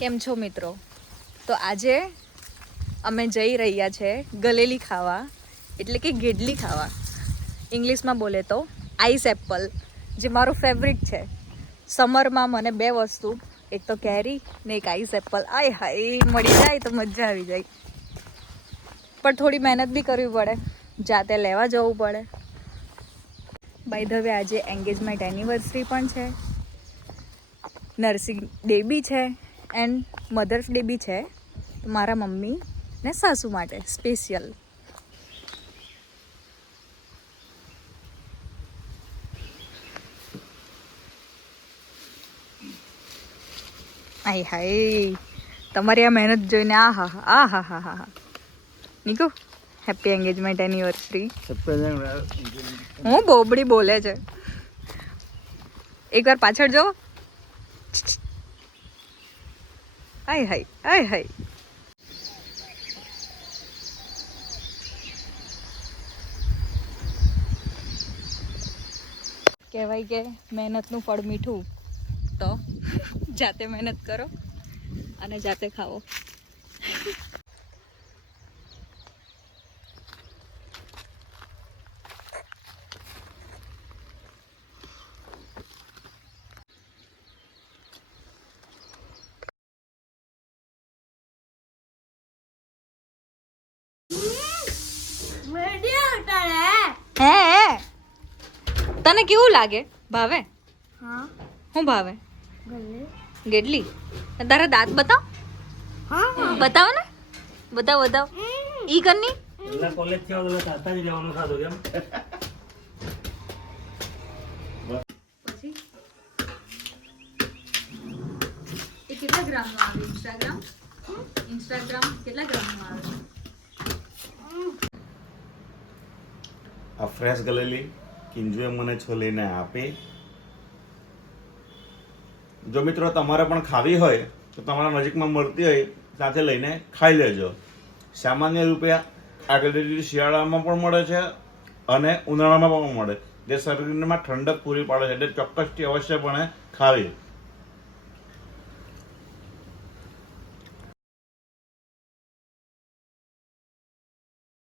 કેમ છો મિત્રો? તો આજે અમે જઈ રહ્યા છે ગલેલી ખાવા, એટલે કે ગેડલી ખાવા. ઇંગ્લિશમાં બોલે તો આઈસ એપલ, જે મારું ફેવરિટ છે. સમરમાં મને બે વસ્તુ, એક તો કેરી ને એક આઈસ એપલ, આય હાય મળી જાય તો મજા આવી જાય. પણ થોડી મહેનત બી કરવી પડે, જાતે લેવા જવું પડે. બાય ધ વે આજે એન્ગેજમેન્ટ એનિવર્સરી પણ છે, નર્સિંગ ડે બી છે એન્ડ મધર્સ ડે બી છે. તો મારા મમ્મી ને સાસુ માટે સ્પેશિયલ. આય હાય તમારી આ મહેનત જોઈને આ હા હા હા નીકુ, હેપી એન્ગેજમેન્ટ એનિવર્સરી. હું બોબડી બોલે છે, એકવાર પાછળ જો. આય હાય આય હાય. કહેવાય કે મહેનતનું ફળ મીઠું, તો જાતે મહેનત કરો અને જાતે ખાઓ. હે તને કેવું લાગે? ભાવે? હા. શું ભાવે? ગલે. ગેડલી. તારા દાંત બતાવ. હા. બતાવો ને, બતાવ બતાવ. ઈ કરની એલા કોલેજ થી આવો તાતા જ લેવાનું ખાધું કેમ? પછી એ કેટલા ગ્રામનું આવે? ઇન્સ્ટાગ્રામ કેટલા ગ્રામનું આવે? આ ફ્રેશ ગલેલી કિંજુએ મને છોલીને આપી. જો મિત્રો તમારે પણ ખાવી હોય તો તમારા નજીકમાં મળતી હોય ત્યાંથી લઈને ખાઈ લેજો. સામાન્ય રૂપિયા આ ગલેલી શિયાળામાં પણ મળે છે અને ઉનાળામાં પણ મળે, જે શરીરમાં ઠંડક પૂરી પાડે છે, એટલે ચોક્કસથી અવશ્યપણે ખાવી.